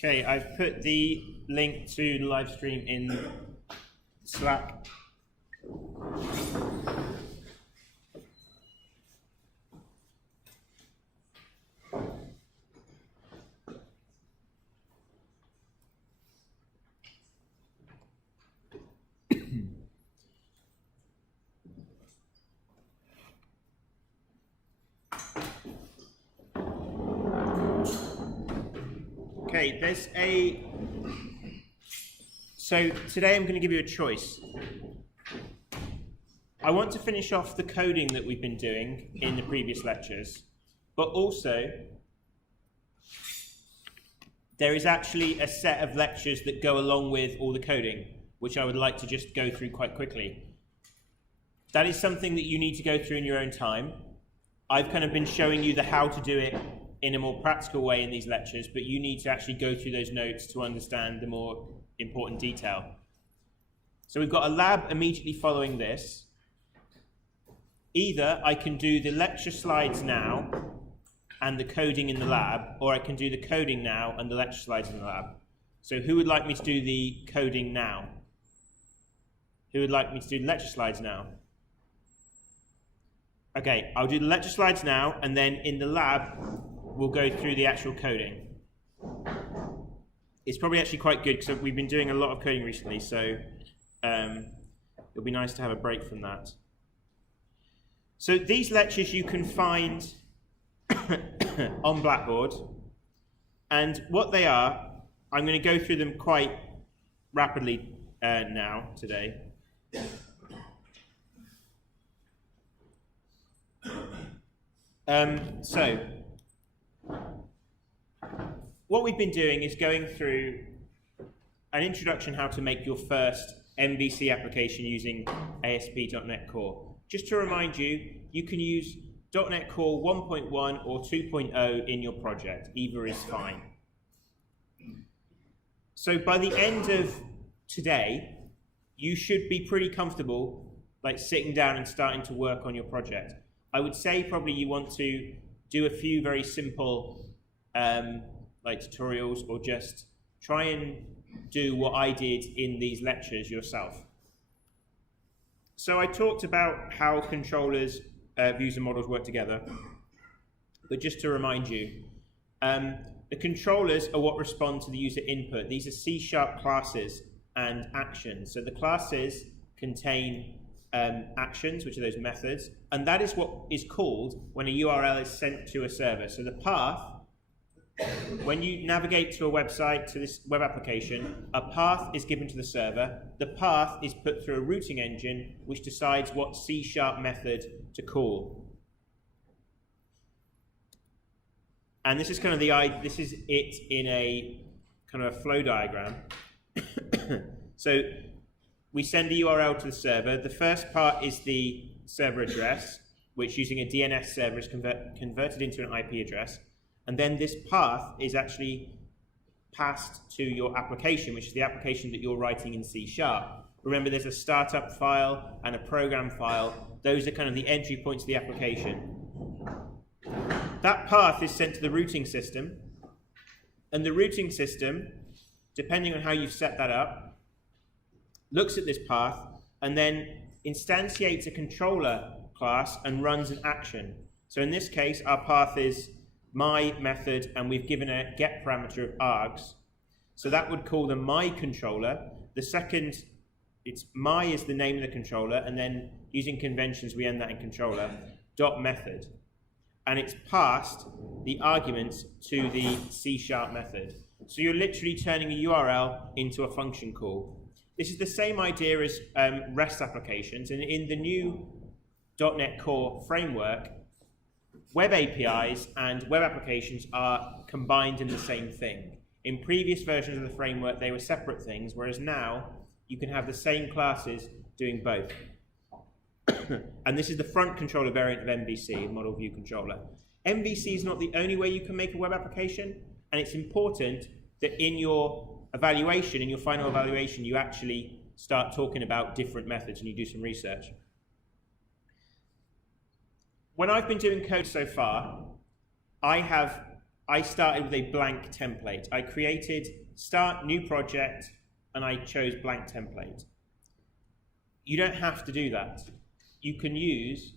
Okay, I've put the link to the live stream in Slack. Okay, so today I'm going to give you a choice. I want to finish off the coding that we've been doing in the previous lectures, but also there is actually a set of lectures that go along with all the coding, which I would like to just go through quite quickly. That is something that you need to go through in your own time. I've kind of been showing you the how to do it in a more practical way in these lectures, but you need to actually go through those notes to understand the more important detail. So we've got a lab immediately following this. Either I can do the lecture slides now and the coding in the lab, or I can do the coding now and the lecture slides in the lab. So who would like me to do the coding now? Who would like me to do the lecture slides now? Okay, I'll do the lecture slides now, and then in the lab, we'll go through the actual coding. It's probably actually quite good because we've been doing a lot of coding recently, so it'll be nice to have a break from that. So these lectures you can find on Blackboard, and what they are, I'm going to go through them quite rapidly now, today. So what we've been doing is going through an introduction how to make your first MVC application using ASP.NET Core. Just to remind you, you can use .NET Core 1.1 or 2.0 in your project. Either is fine. So by the end of today, you should be pretty comfortable like sitting down and starting to work on your project. I would say probably you want to do a few very simple like tutorials, or just try and do what I did in these lectures yourself. So I talked about how controllers, views and models work together, but just to remind you, the controllers are what respond to the user input. These are C# classes and actions. So the classes contain actions, which are those methods, and that is what is called when a URL is sent to a server. So the path, when you navigate to a website, to this web application, a path is given to the server. The path is put through a routing engine, which decides what C# method to call. And this is kind of this is it in a kind of a flow diagram. So we send a URL to the server. The first part is the server address, which using a DNS server is converted into an IP address. And then this path is actually passed to your application, which is the application that you're writing in C#. Remember, there's a startup file and a program file. Those are kind of the entry points of the application. That path is sent to the routing system. And the routing system, depending on how you've set that up, looks at this path and then instantiates a controller class and runs an action. So in this case, our path is my method, and we've given a get parameter of args. So that would call the my controller. The second, it's my is the name of the controller, and then using conventions, we end that in controller, dot method. And it's passed the arguments to the C# method. So you're literally turning a URL into a function call. This is the same idea as REST applications, and in the new .NET Core framework, web APIs and web applications are combined in the same thing. In previous versions of the framework, they were separate things, whereas now you can have the same classes doing both. And this is the front controller variant of MVC, Model View Controller. MVC is not the only way you can make a web application, and it's important that in your evaluation, in your final evaluation, you actually start talking about different methods and you do some research. When I've been doing code so far, I have I started with a blank template. I created start new project and I chose blank template. You don't have to do that. You can use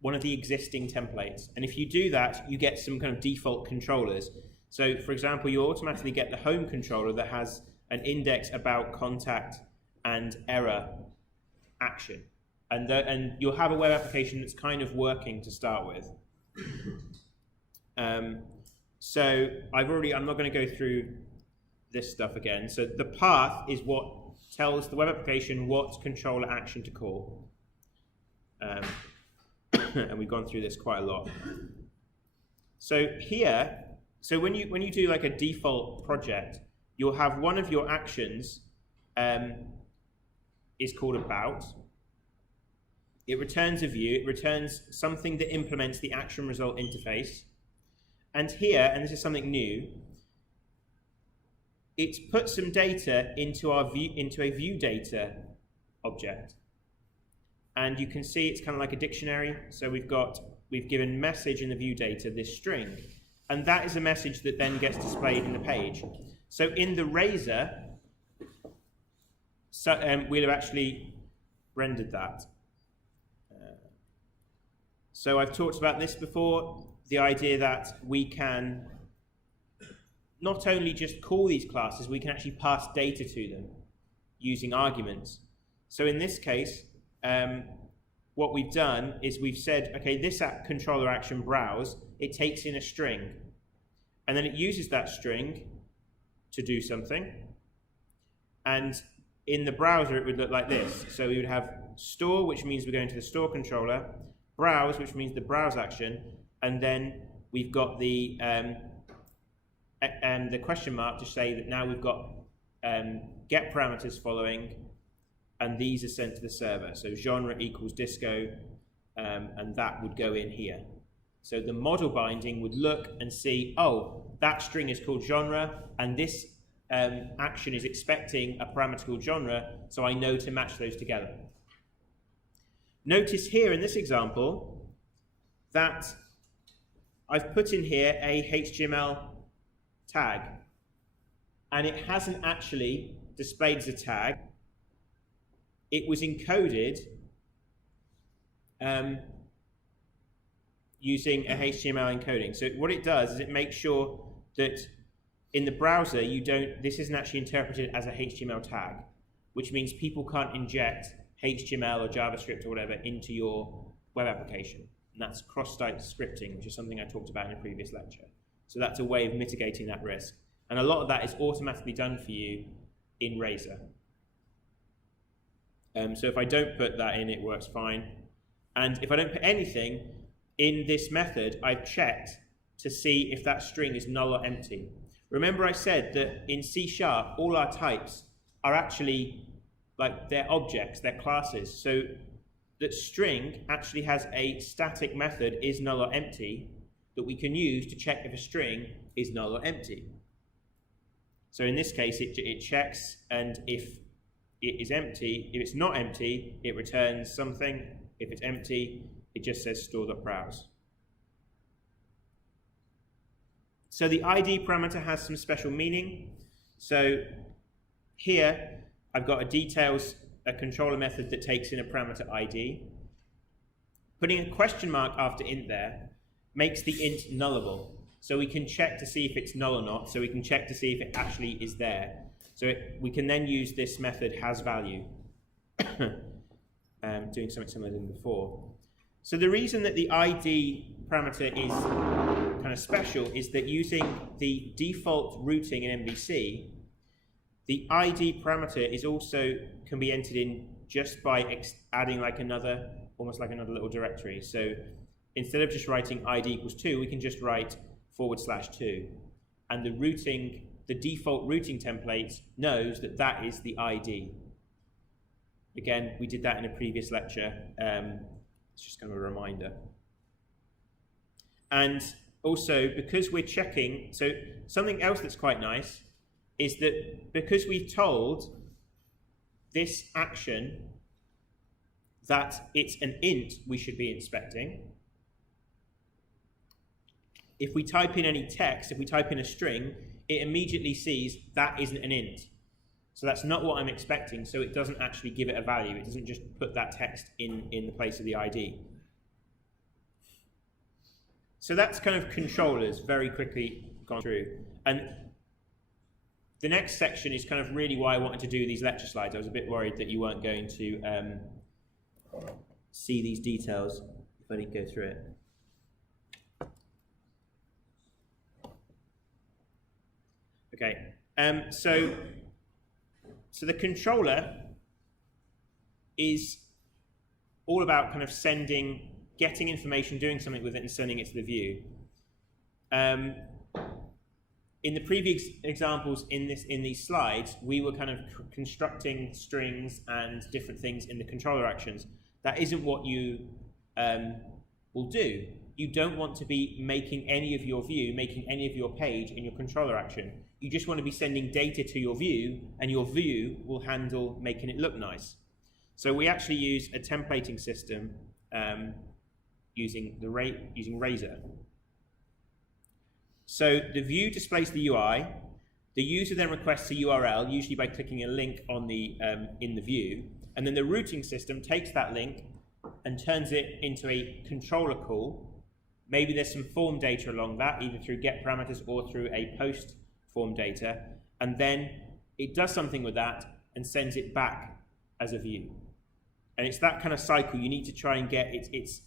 one of the existing templates. And if you do that, you get some kind of default controllers. So for example, you automatically get the home controller that has an index about contact and error action. And you'll have a web application that's kind of working to start with. So I'm not going to go through this stuff again. So the path is what tells the web application what controller action to call. And we've gone through this quite a lot. So here, when you do like a default project, you'll have one of your actions is called about. It returns a view. It returns something that implements the action result interface. And here, and this is something new, it's put some data into a view data object. And you can see it's kind of like a dictionary. So we've given message in the view data this string. And that is a message that then gets displayed in the page. So in the Razer, we'll have actually rendered that. So I've talked about this before, the idea that we can not only just call these classes, we can actually pass data to them using arguments. So in this case, what we've done is we've said, okay, this controller action browse, it takes in a string, and then it uses that string to do something. And in the browser, it would look like this. So we would have store, which means we're going to the store controller, browse, which means the browse action, and then we've got the question mark to say that now we've got get parameters following, and these are sent to the server. So genre equals disco, and that would go in here. So the model binding would look and see, oh, that string is called genre, and this action is expecting a parameter called genre, so I know to match those together. Notice here in this example that I've put in here a HTML tag, and it hasn't actually displayed as a tag. It was encoded using a HTML encoding. So what it does is it makes sure that in the browser this isn't actually interpreted as a HTML tag, which means people can't inject HTML or JavaScript or whatever into your web application. And that's Crosssite scripting, which is something I talked about in a previous lecture. So that's a way of mitigating that risk. And a lot of that is automatically done for you in Razer. So if I don't put that in, it works fine. And if I don't put anything in this method, I've checked to see if that string is null or empty. Remember I said that in C#, all our types are actually like they're objects, they're classes. So that string actually has a static method is null or empty that we can use to check if a string is null or empty. So in this case, it checks, and if it is empty, if it's not empty, it returns something. If it's empty, it just says store.browse. So the ID parameter has some special meaning. So here, I've got a controller method that takes in a parameter ID. Putting a question mark after int there makes the int nullable. So we can check to see if it's null or not. So we can check to see if it actually is there. So we can then use this method hasValue, doing something similar than before. So the reason that the ID parameter is kind of special is that using the default routing in MVC, the ID parameter is also can be entered in just by adding like almost like another little directory. So instead of just writing ID equals 2, we can just write /2. And the default routing template knows that that is the ID. Again, we did that in a previous lecture. It's just kind of a reminder. And also, because we're checking, so something else that's quite nice is that because we've told this action that it's an int we should be inspecting, if we type in any text, if we type in a string, it immediately sees that isn't an int. So that's not what I'm expecting, so it doesn't actually give it a value. It doesn't just put that text in the place of the ID. So that's kind of controllers very quickly gone through. And the next section is kind of really why I wanted to do these lecture slides. I was a bit worried that you weren't going to see these details if I didn't go through it. Okay, so the controller is all about kind of getting information, doing something with it, and sending it to the view. In the previous examples in these slides, we were kind of constructing strings and different things in the controller actions. That isn't what you will do. You don't want to be making any of your view, making any of your page in your controller action. You just want to be sending data to your view, and your view will handle making it look nice. So we actually use a templating system using Razer. So the view displays the UI. The user then requests a URL, usually by clicking a link on the in the view, and then the routing system takes that link and turns it into a controller call. Maybe there's some form data along that, either through get parameters or through a post form data, and then it does something with that and sends it back as a view. And it's that kind of cycle you need to try and get. It's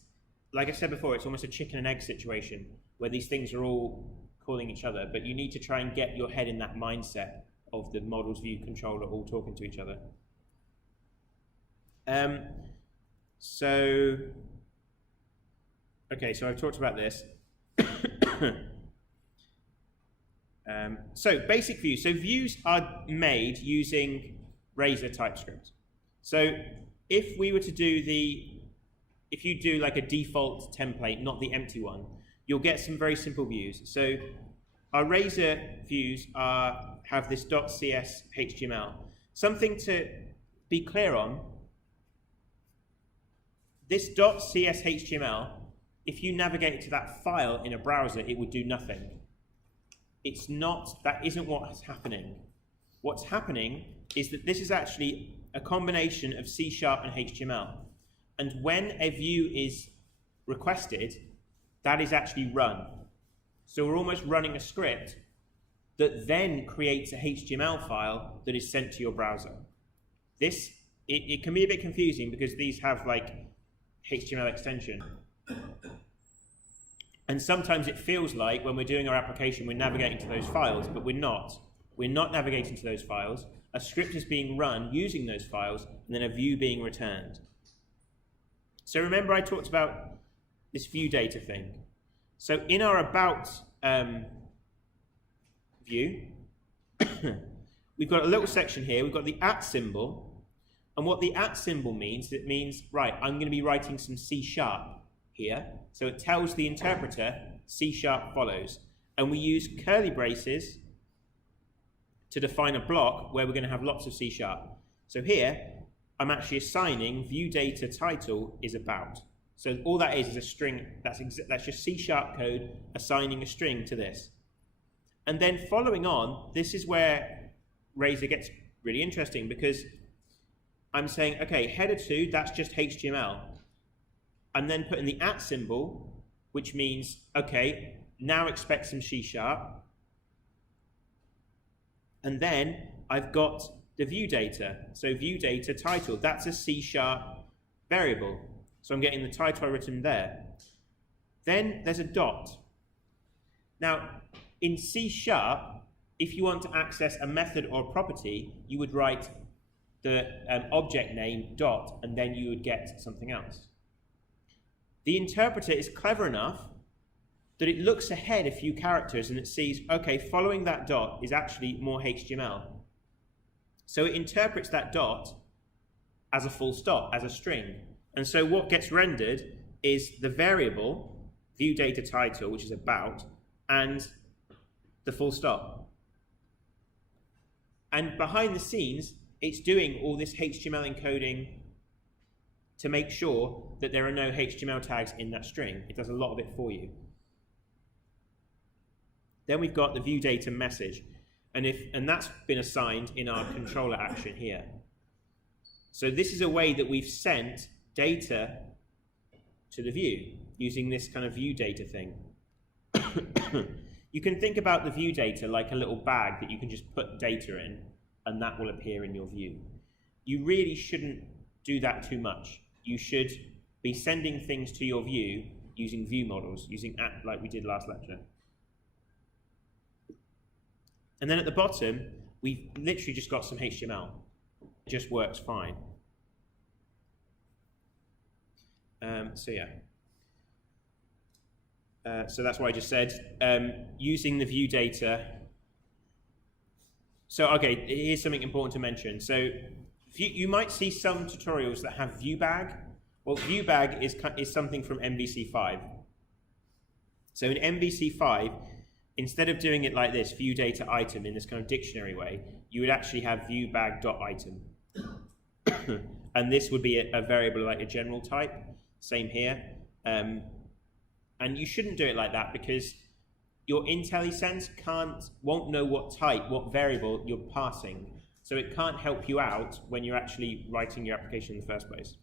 like I said before, it's almost a chicken and egg situation where these things are all calling each other, but you need to try and get your head in that mindset of the models, view, controller all talking to each other. Okay, so I've talked about this. So basic views. So views are made using Razer TypeScript. So if we were to do if you do like a default template, not the empty one, you'll get some very simple views. So our Razer views have this .cs HTML. Something to be clear on, this .cs HTML, if you navigate to that file in a browser, it would do nothing. It's not, that isn't what's happening. What's happening is that this is actually a combination of C# and HTML. And when a view is requested, that is actually run. So we're almost running a script that then creates a HTML file that is sent to your browser. It can be a bit confusing because these have like HTML extension. And sometimes it feels like when we're doing our application, we're navigating to those files, but we're not. We're not navigating to those files. A script is being run using those files, and then a view being returned. So remember I talked about this view data thing. So in our about view, we've got a little section here. We've got the @ symbol. And what the @ symbol means, it means, right, I'm going to be writing some C# here. So it tells the interpreter C# follows. And we use curly braces to define a block where we're going to have lots of C#. So here, I'm actually assigning view data title is about. So all that is a string. That's just C# code assigning a string to this. And then following on, this is where Razer gets really interesting because I'm saying, okay, header 2, that's just HTML. I'm then putting the @ symbol, which means, okay, now expect some C#. And then I've got the view data. So view data title, that's a C# variable. So I'm getting the title I written there. Then there's a dot. Now, in C#, if you want to access a method or a property, you would write the object name dot, and then you would get something else. The interpreter is clever enough that it looks ahead a few characters and it sees, okay, following that dot is actually more HTML. So it interprets that dot as a full stop, as a string. And so what gets rendered is the variable, view data title, which is about, and the full stop. And behind the scenes, it's doing all this HTML encoding to make sure that there are no HTML tags in that string. It does a lot of it for you. Then we've got the view data message, and that's been assigned in our controller action here. So this is a way that we've sent data to the view using this kind of view data thing. You can think about the view data like a little bag that you can just put data in, and that will appear in your view. You really shouldn't do that too much. You should be sending things to your view using view models, using like we did last lecture. And then at the bottom, we've literally just got some HTML. It just works fine. So yeah. So that's what I just said. Using the view data. So okay, here's something important to mention. So you might see some tutorials that have viewbag. Well, viewbag is something from MVC5. So in MVC5, instead of doing it like this, view data item in this kind of dictionary way, you would actually have viewbag.item. And this would be a variable like a general type. Same here. And you shouldn't do it like that because your IntelliSense won't know what type, what variable you're passing. So it can't help you out when you're actually writing your application in the first place.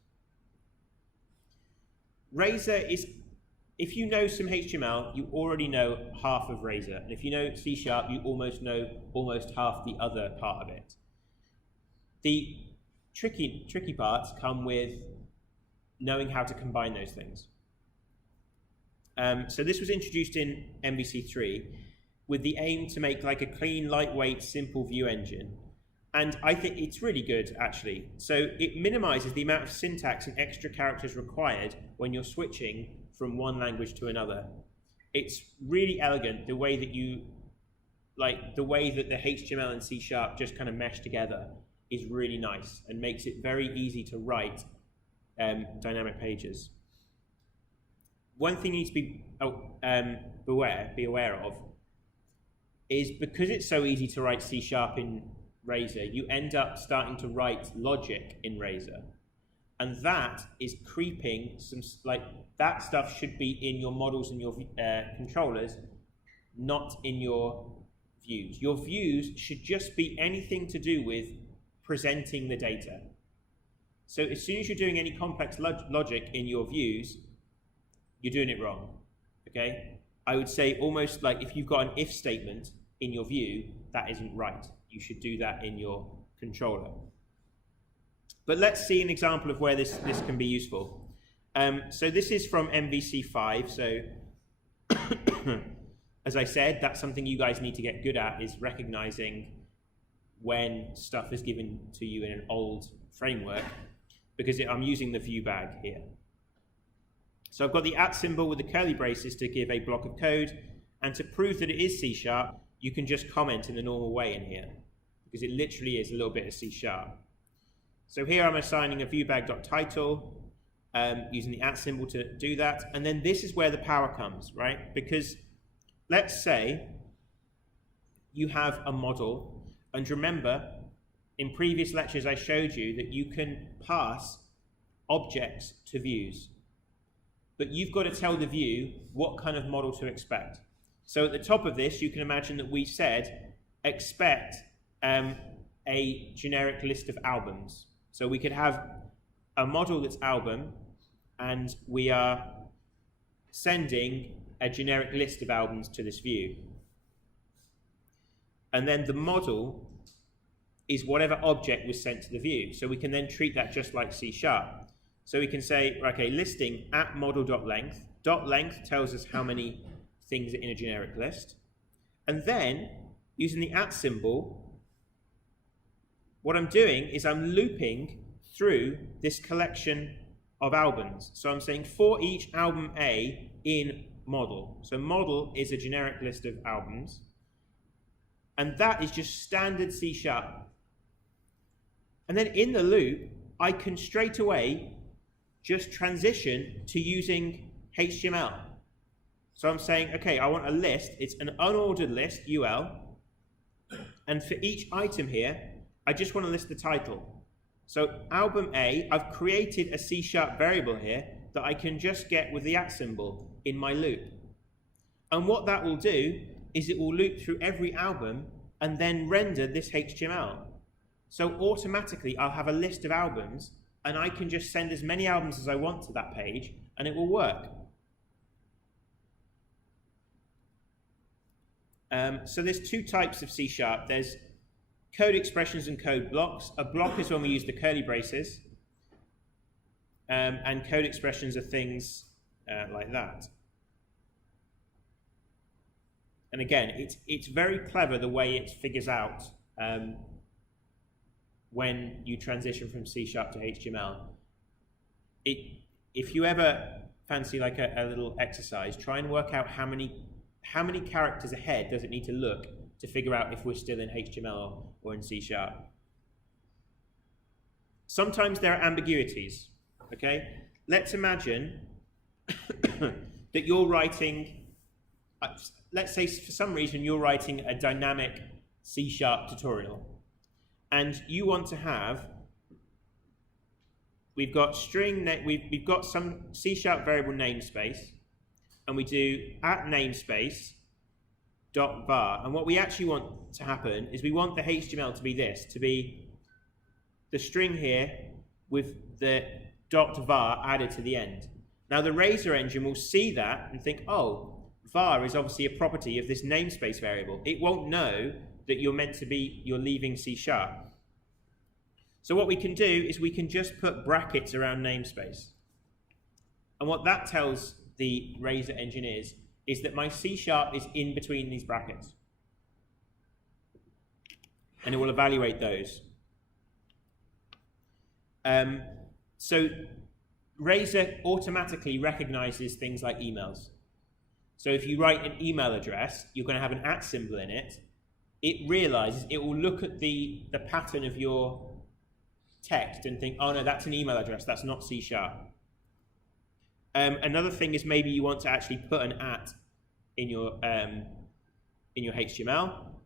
Razer is, if you know some HTML, you already know half of Razer. And if you know C#, you almost know almost half the other part of it. The tricky parts come with knowing how to combine those things. So this was introduced in MVC3 with the aim to make like a clean, lightweight, simple view engine. And I think it's really good, actually. So it minimizes the amount of syntax and extra characters required when you're switching from one language to another. It's really elegant, the way that the HTML and C# just kind of mesh together is really nice and makes it very easy to write dynamic pages. One thing you need to be aware of is because it's so easy to write C# in Razer, you end up starting to write logic in Razer. And that is creeping that stuff should be in your models and your controllers, not in your views. Your views should just be anything to do with presenting the data. So as soon as you're doing any complex logic in your views, you're doing it wrong, okay? I would say almost like if you've got an if statement in your view, that isn't right. You should do that in your controller. But let's see an example of where this can be useful. So this is from MVC5. So as I said, that's something you guys need to get good at, is recognizing when stuff is given to you in an old framework, because I'm using the view bag here. So I've got the @ symbol with the curly braces to give a block of code, and to prove that it is C#, you can just comment in the normal way in here, because it literally is a little bit of C#. So here I'm assigning a viewbag.title, using the @ symbol to do that, and then this is where the power comes, right? Because let's say you have a model, and remember, in previous lectures I showed you that you can pass objects to views. But you've got to tell the view what kind of model to expect. So at the top of this, you can imagine that we said, expect a generic list of albums. So we could have a model that's album, and we are sending a generic list of albums to this view. And then the model is whatever object was sent to the view. So we can then treat that just like C#. So we can say, okay, listing at model.length. .length tells us how many things are in a generic list. And then, using the @ symbol, what I'm doing is I'm looping through this collection of albums. So I'm saying for each album A in model. So model is a generic list of albums. And that is just standard C#. And then in the loop, I can straight away just transition to using HTML. So I'm saying, okay, I want a list. It's an unordered list, UL. And for each item here, I just want to list the title. So album A, I've created a C# variable here that I can just get with the @ symbol in my loop. And what that will do is it will loop through every album and then render this HTML. So automatically I'll have a list of albums and I can just send as many albums as I want to that page and it will work. So there's two types of C#. There's code expressions and code blocks. A block is when we use the curly braces, and code expressions are things like that. And again, it's very clever the way it figures out when you transition from C# to HTML. If you ever fancy like a little exercise, try and work out how many characters ahead does it need to look to figure out if we're still in HTML or in C#. Sometimes there are ambiguities, okay? Let's imagine that you're writing, let's say for some reason you're writing a dynamic C# tutorial, and you want to have, we've got some C# variable namespace, and we do @namespace dot var, and what we actually want to happen is we want the HTML to be this, to be the string here with the .var added to the end. Now the Razer engine will see that and think, oh, var is obviously a property of this namespace variable. It won't know that you're leaving C#. So what we can do is we can just put brackets around namespace. And what that tells the Razer engine is that my C# is in between these brackets. And it will evaluate those. So Razer automatically recognizes things like emails. So if you write an email address, you're going to have an @ symbol in it. It realizes, it will look at the pattern of your text and think, oh no, that's an email address, that's not C#. Another thing is maybe you want to actually put an @ in your HTML.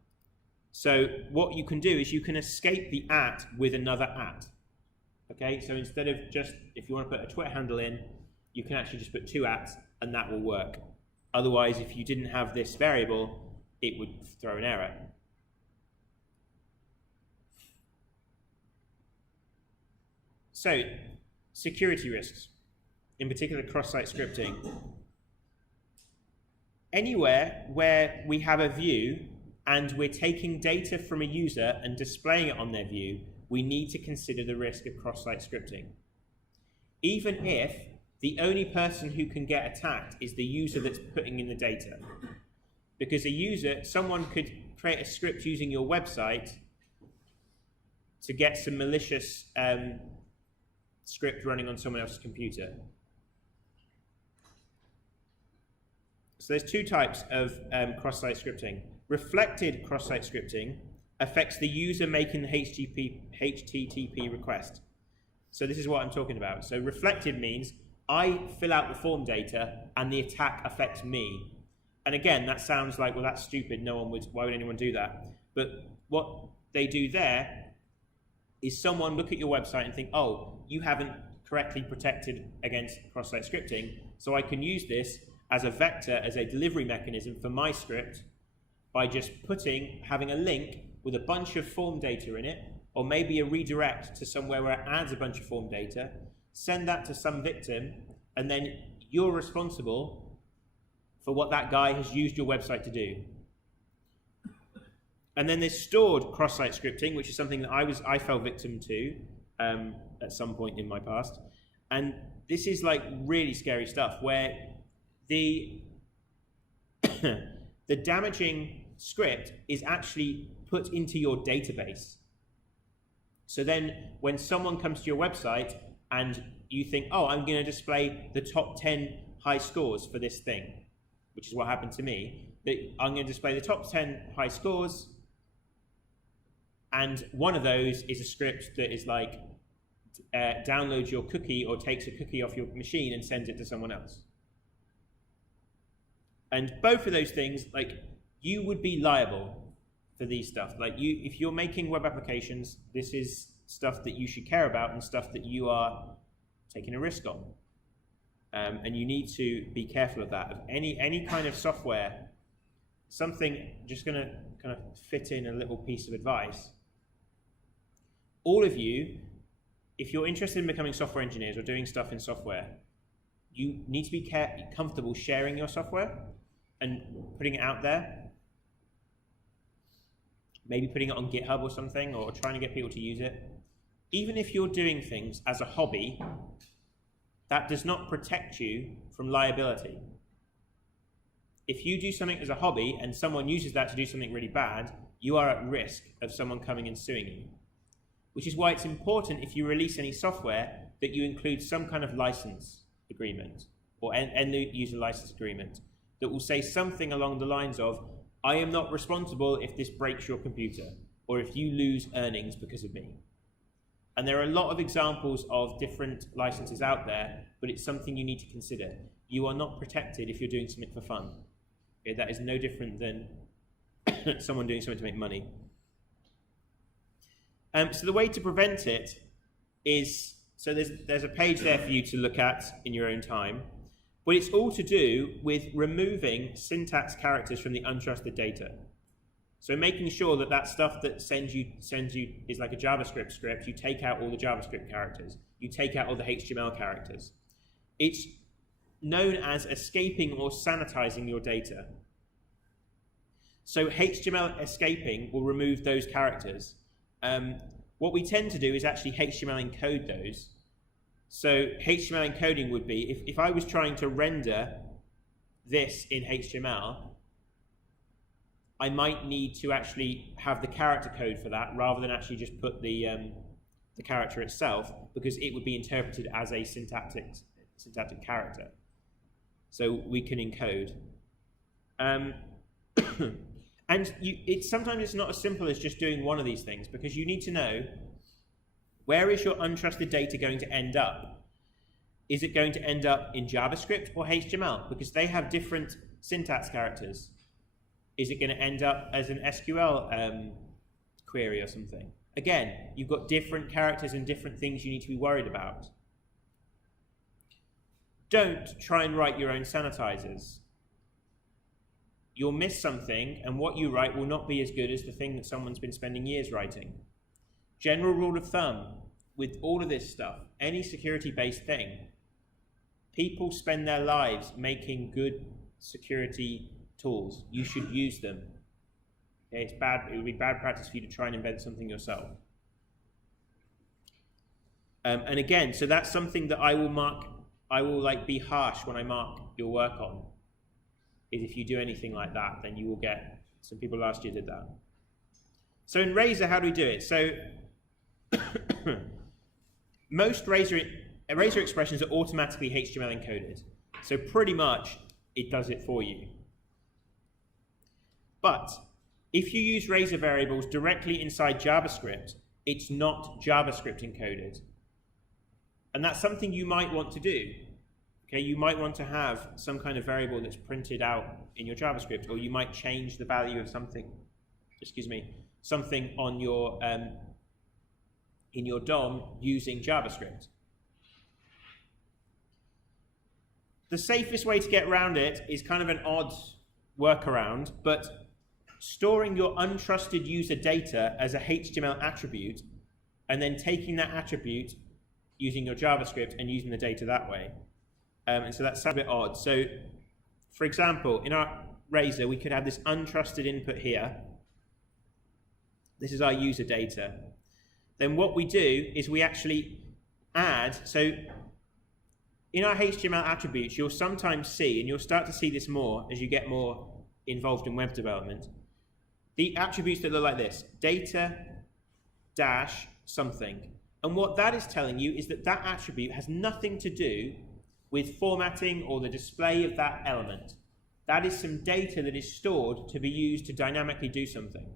So what you can do is you can escape the @ with another @. Okay, so instead of just, if you want to put a Twitter handle in, you can actually just put 2 @ and that will work. Otherwise, if you didn't have this variable, it would throw an error. So, security risks, in particular cross-site scripting. Anywhere where we have a view and we're taking data from a user and displaying it on their view, we need to consider the risk of cross-site scripting. Even if the only person who can get attacked is the user that's putting in the data. Because someone could create a script using your website to get some malicious script running on someone else's computer. So there's two types of cross-site scripting. Reflected cross-site scripting affects the user making the HTTP request. So this is what I'm talking about. So reflected means I fill out the form data and the attack affects me. And again, that sounds like, well, that's stupid. Why would anyone do that? But what they do there is someone look at your website and think, oh, you haven't correctly protected against cross-site scripting, so I can use this as a vector, as a delivery mechanism for my script by just having a link with a bunch of form data in it, or maybe a redirect to somewhere where it adds a bunch of form data, send that to some victim, and then you're responsible for what that guy has used your website to do. And then there's stored cross-site scripting, which is something that I fell victim to at some point in my past. And this is like really scary stuff where the damaging script is actually put into your database. So then when someone comes to your website and you think, oh, I'm going to display the top 10 high scores for this thing, which is what happened to me, that I'm going to display the top 10 high scores, and one of those is a script that is like, downloads your cookie or takes a cookie off your machine and sends it to someone else. And both of those things, like, you would be liable for these stuff. Like, if you're making web applications, this is stuff that you should care about and stuff that you are taking a risk on. And you need to be careful of that. Of any kind of software something, just going to kind of fit in a little piece of advice. All of you, if you're interested in becoming software engineers or doing stuff in software, you need to be comfortable sharing your software and putting it out there. Maybe putting it on GitHub or something, or trying to get people to use it. Even if you're doing things as a hobby, that does not protect you from liability. If you do something as a hobby and someone uses that to do something really bad, you are at risk of someone coming and suing you. Which is why it's important, if you release any software, that you include some kind of license agreement or end user license agreement that will say something along the lines of, I am not responsible if this breaks your computer or if you lose earnings because of me. And there are a lot of examples of different licenses out there, but it's something you need to consider. You are not protected if you're doing something for fun. Okay, that is no different than someone doing something to make money. So the way to prevent it is, so there's a page there for you to look at in your own time, but it's all to do with removing syntax characters from the untrusted data. So making sure that that stuff that sends you is like a JavaScript script, you take out all the JavaScript characters, you take out all the HTML characters. It's known as escaping or sanitizing your data. So HTML escaping will remove those characters. What we tend to do is actually HTML encode those. So HTML encoding would be, if I was trying to render this in HTML, I might need to actually have the character code for that rather than actually just put the character itself, because it would be interpreted as a syntactic character. So we can encode. And sometimes it's not as simple as just doing one of these things, because you need to know, where is your untrusted data going to end up? Is it going to end up in JavaScript or HTML? Because they have different syntax characters. Is it going to end up as an SQL query or something? Again, you've got different characters and different things you need to be worried about. Don't try and write your own sanitizers. You'll miss something, and what you write will not be as good as the thing that someone's been spending years writing. General rule of thumb, with all of this stuff, any security-based thing, people spend their lives making good security tools. You should use them. Okay, it's bad. It would be bad practice for you to try and invent something yourself. And again, so that's something that I will mark. I will be harsh when I mark your work on. Is if you do anything like that, then you will get. Some people last year did that. So in Razer, how do we do it? So most Razer expressions are automatically HTML encoded. So pretty much it does it for you. But if you use Razer variables directly inside JavaScript, it's not JavaScript encoded. And that's something you might want to do. Okay, you might want to have some kind of variable that's printed out in your JavaScript, or you might change the value of something, something on your in your DOM using JavaScript. The safest way to get around it is kind of an odd workaround, but storing your untrusted user data as a HTML attribute and then taking that attribute using your JavaScript and using the data that way. And so that's a bit odd. So, for example, in our Razer, we could have this untrusted input here. This is our user data. Then what we do is we actually add, so in our HTML attributes, you'll sometimes see, and you'll start to see this more as you get more involved in web development, the attributes that look like this, data dash something. And what that is telling you is that that attribute has nothing to do with formatting or the display of that element. That is some data that is stored to be used to dynamically do something.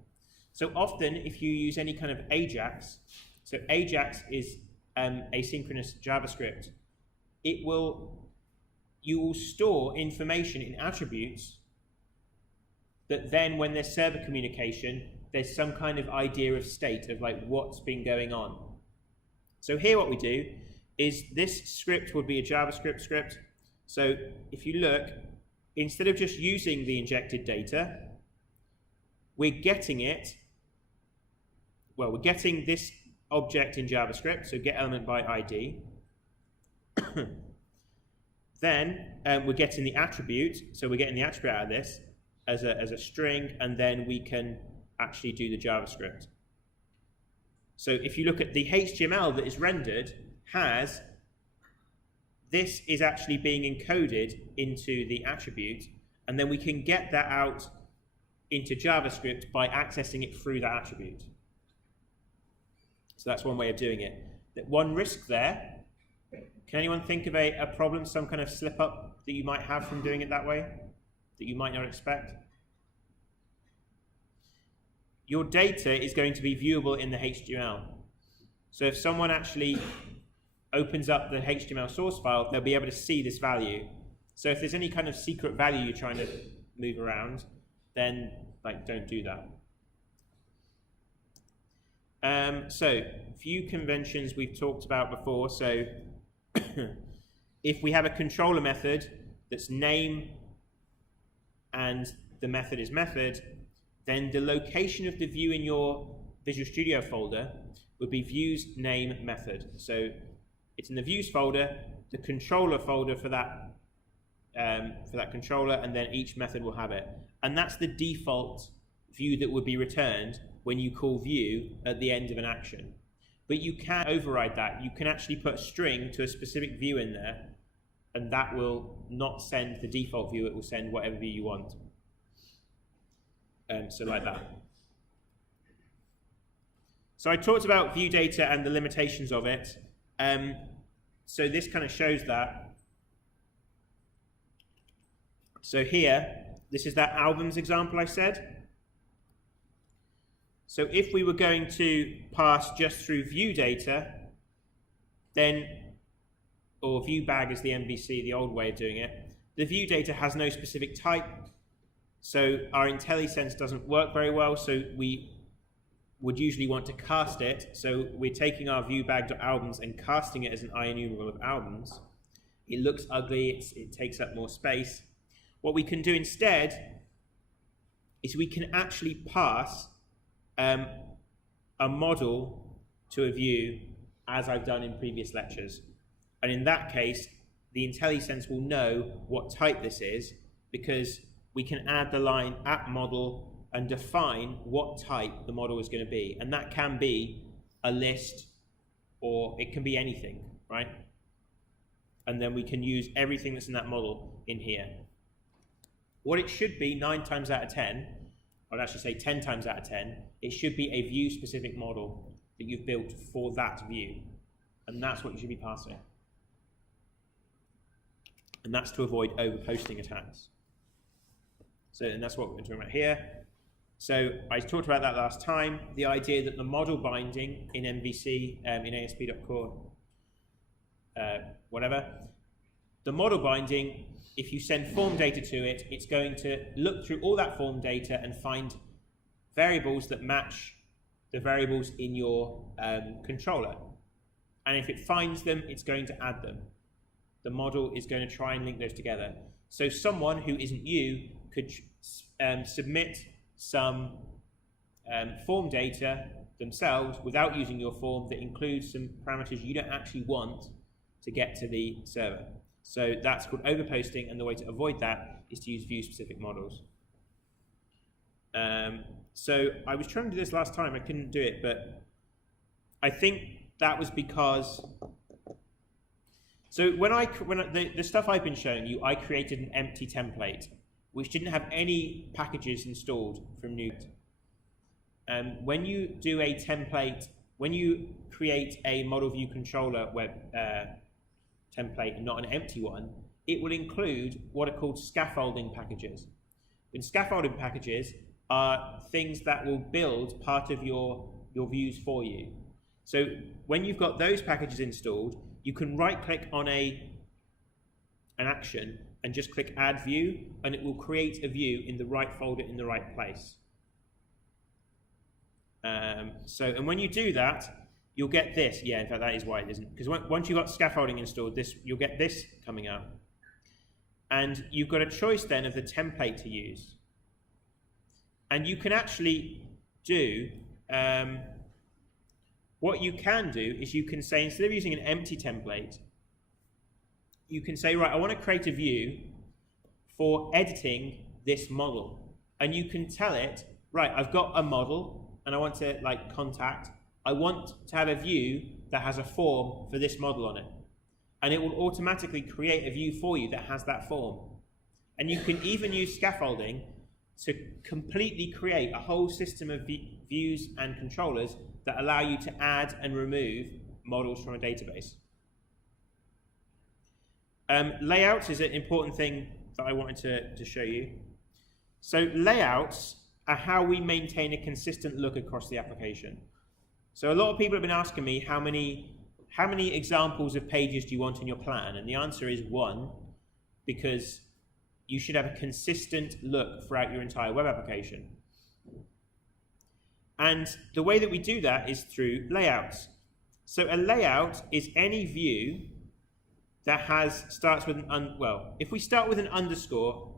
So often, if you use any kind of AJAX, so AJAX is asynchronous JavaScript, you will store information in attributes that then when there's server communication, there's some kind of idea of state of what's been going on. So here what we do is this script would be a JavaScript script. So if you look, instead of just using the injected data, we're getting it, well, we're getting this object in JavaScript, so get element by ID. Then we're getting the attribute, so we're getting the attribute out of this as a string, and then we can actually do the JavaScript. So if you look at the HTML that is rendered, this is actually being encoded into the attribute, and then we can get that out into JavaScript by accessing it through that attribute. So that's one way of doing it. One risk there, can anyone think of a problem, some kind of slip up that you might have from doing it that way, that you might not expect? Your data is going to be viewable in the HTML. So if someone actually opens up the HTML source file, they'll be able to see this value. So if there's any kind of secret value you're trying to move around, then don't do that. So view conventions we've talked about before. So if we have a controller method that's name and the method is method, then the location of the view in your Visual Studio folder would be views name method. So it's in the views folder, the controller folder for that controller, and then each method will have it. And that's the default view that would be returned when you call view at the end of an action. But you can override that. You can actually put a string to a specific view in there, and that will not send the default view, it will send whatever view you want. So like that. So I talked about view data and the limitations of it. So this kind of shows that. So here, this is that albums example I said. So if we were going to pass just through view data, then, or view bag is the MVC, the old way of doing it, the view data has no specific type. So our IntelliSense doesn't work very well, so we would usually want to cast it. So we're taking our viewbag.albums and casting it as an IEnumerable of albums. It looks ugly, it takes up more space. What we can do instead is we can actually pass a model to a view, as I've done in previous lectures. And in that case, the IntelliSense will know what type this is, because we can add the line @model and define what type the model is going to be. And that can be a list, or it can be anything, right? And then we can use everything that's in that model in here. What it should be 9 times out of 10, I'd actually say 10 times out of 10, it should be a view-specific model that you've built for that view. And that's what you should be passing. And that's to avoid overposting attacks. So, and that's what we're talking about here. So I talked about that last time, the idea that the model binding in MVC, in ASP.core, whatever, the model binding, if you send form data to it, it's going to look through all that form data and find variables that match the variables in your controller. And if it finds them, it's going to add them. The model is going to try and link those together. So someone who isn't you could submit some form data themselves without using your form that includes some parameters you don't actually want to get to the server. So that's called overposting, and the way to avoid that is to use view-specific models. So I was trying to do this last time, I couldn't do it, but I think that was because, so when the stuff I've been showing you, I created an empty template which didn't have any packages installed from Newt. When you do a template, when you create a model view controller web template and not an empty one, it will include what are called scaffolding packages. And scaffolding packages are things that will build part of your views for you. So when you've got those packages installed, you can right-click on an action and just click Add View, and it will create a view in the right folder in the right place. And when you do that, you'll get this. Yeah, in fact, that is why it isn't. Because once you've got scaffolding installed, you'll get this coming up. And you've got a choice then of the template to use. And you can actually do, what you can do is you can say, instead of using an empty template, you can say, right, I want to create a view for editing this model. And you can tell it, right, I've got a model and I want to like contact. I want to have a view that has a form for this model on it. And it will automatically create a view for you that has that form. And you can even use scaffolding to completely create a whole system of views and controllers that allow you to add and remove models from a database. Layouts is an important thing that I wanted to show you. So layouts are how we maintain a consistent look across the application. So a lot of people have been asking me how many examples of pages do you want in your plan? And the answer is 1, because you should have a consistent look throughout your entire web application. And the way that we do that is through layouts. So a layout is any view that starts with if we start with an underscore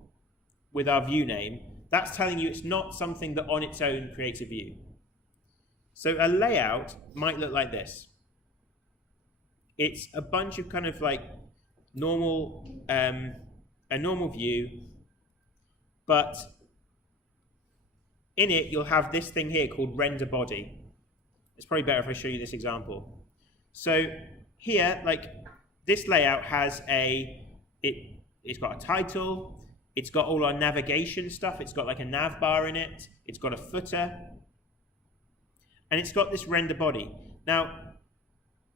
with our view name, that's telling you it's not something that on its own creates a view. So a layout might look like this. It's a bunch of kind of like normal, a normal view, but in it you'll have this thing here called render body. It's probably better if I show you this example. So here, like this layout has it's got a title, it's got all our navigation stuff, it's got like a nav bar in it, it's got a footer, and it's got this render body. Now,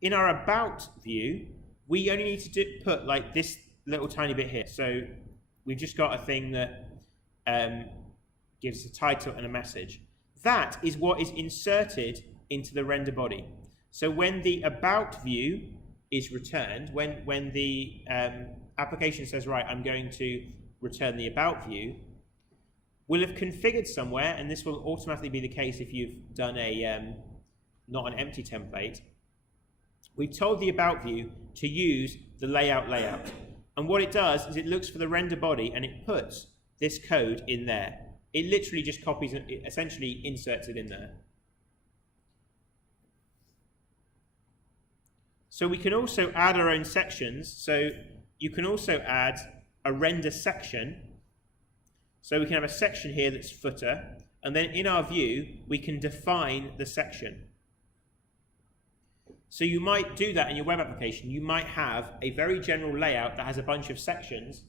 in our about view, we only need to put like this little tiny bit here. So we've just got a thing that gives a title and a message. That is what is inserted into the render body. So when the about view is returned, when the application says, right, I'm going to return the about view, we'll have configured somewhere, and this will automatically be the case if you've done a not an empty template. We've told the about view to use the layout. And what it does is it looks for the render body and it puts this code in there. It literally just copies it, essentially inserts it in there. So we can also add our own sections. So you can also add a render section. So we can have a section here that's footer, and then in our view, we can define the section. So you might do that in your web application. You might have a very general layout that has a bunch of sections,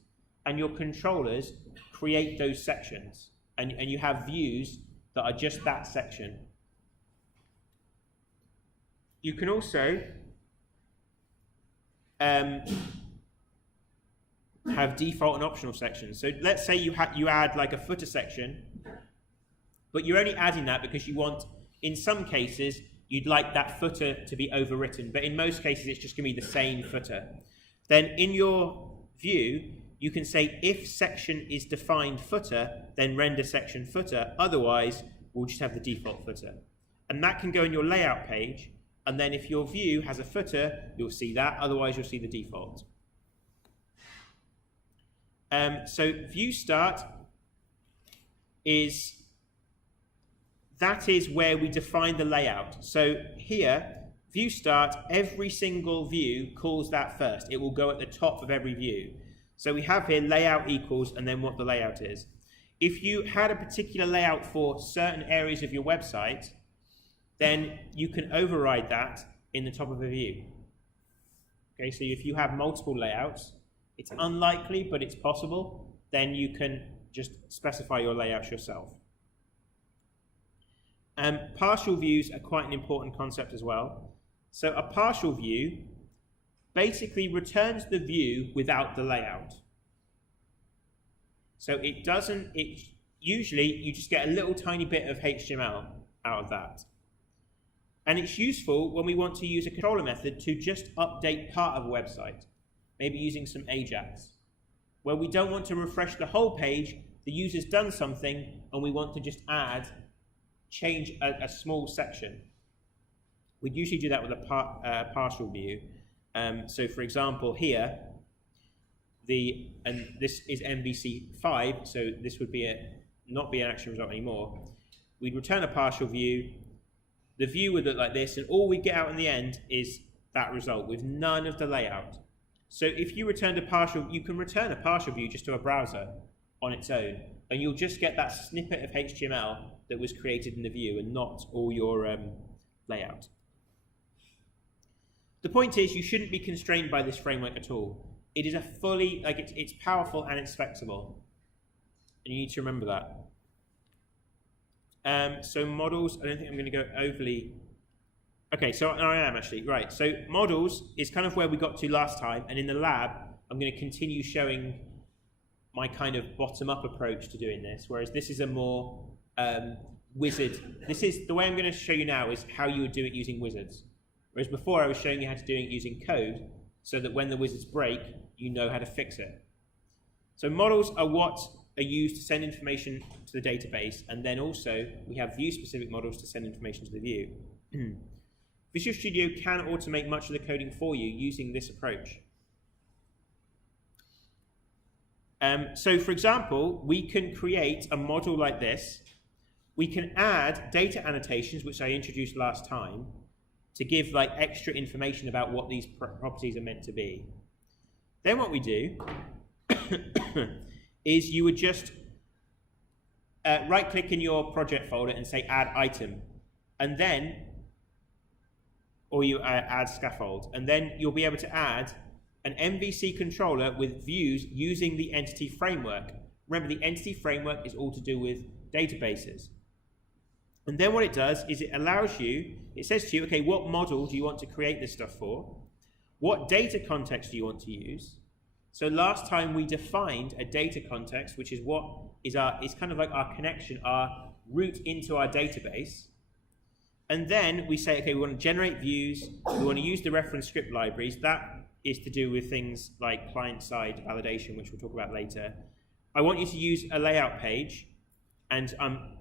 and your controllers create those sections. And you have views that are just that section. You can also have default and optional sections. So let's say you add like a footer section, but you're only adding that because you want, in some cases, you'd like that footer to be overwritten, but in most cases it's just going to be the same footer. Then in your view, you can say if section is defined footer, then render section footer, otherwise we'll just have the default footer. And that can go in your layout page, and then if your view has a footer, you'll see that, otherwise you'll see the default. So view start is where we define the layout. So here, view start, every single view calls that first. It will go at the top of every view. So we have here layout equals and then what the layout is. If you had a particular layout for certain areas of your website, then you can override that in the top of a view. Okay, so if you have multiple layouts, it's unlikely, but it's possible, then you can just specify your layouts yourself. Partial views are quite an important concept as well. So a partial view basically returns the view without the layout. So usually you just get a little tiny bit of HTML out of that. And it's useful when we want to use a controller method to just update part of a website, maybe using some Ajax, where we don't want to refresh the whole page, the user's done something, and we want to just change a small section. We'd usually do that with a partial view. So for example, here, and this is MVC5, so this would be a not be an action result anymore, we'd return a partial view. The view would look like this, and all we get out in the end is that result with none of the layout. So if you returned a partial, you can return a partial view just to a browser on its own, and you'll just get that snippet of HTML that was created in the view and not all your layout. The point is, you shouldn't be constrained by this framework at all. It is a fully, it's powerful and it's flexible. And you need to remember that. So models, I don't think I'm going to go overly... Okay, so I am actually, right. So models is kind of where we got to last time, and in the lab, I'm going to continue showing my kind of bottom-up approach to doing this, whereas this is a more wizard. This is, the way I'm going to show you now is how you would do it using wizards. Whereas before I was showing you how to do it using code, so that when the wizards break, you know how to fix it. So models are what are used to send information to the database, and then also we have view-specific models to send information to the view. Visual Studio can automate much of the coding for you using this approach. So for example, we can create a model like this. We can add data annotations, which I introduced last time, to give like extra information about what these properties are meant to be. Then what we do is you would just right-click in your project folder and say add item, and then, or you add scaffold, and then you'll be able to add an MVC controller with views using the entity framework. Remember, the entity framework is all to do with databases. And then what it does is it allows you, it says to you, okay, what model do you want to create this stuff for? What data context do you want to use? So last time we defined a data context, which is what is is kind of like our connection, our route into our database. And then we say, okay, we want to generate views, we want to use the reference script libraries. That is to do with things like client-side validation, which we'll talk about later. I want you to use a layout page, and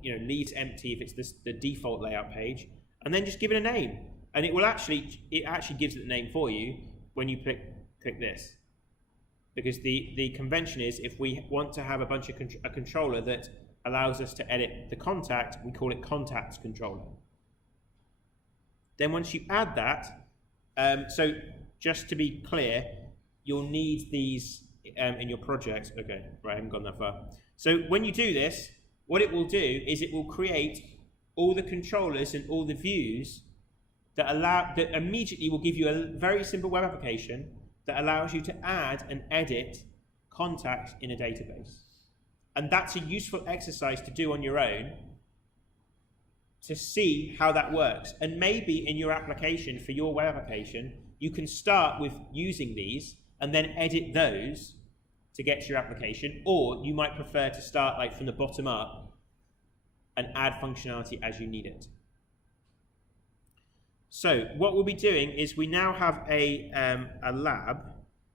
leaves empty if it's the default layout page, and then just give it a name. And it actually gives it the name for you when you click this. Because the convention is, if we want to have a controller that allows us to edit the contact, we call it contacts controller. Then once you add that, so just to be clear, you'll need these in your project. Okay, right, I haven't gone that far. So when you do this, what it will do is it will create all the controllers and all the views that immediately will give you a very simple web application that allows you to add and edit contacts in a database. And that's a useful exercise to do on your own to see how that works. And maybe in your application, for your web application, you can start with using these and then edit those to get to your application, or you might prefer to start like from the bottom up and add functionality as you need it. So what we'll be doing is we now have a lab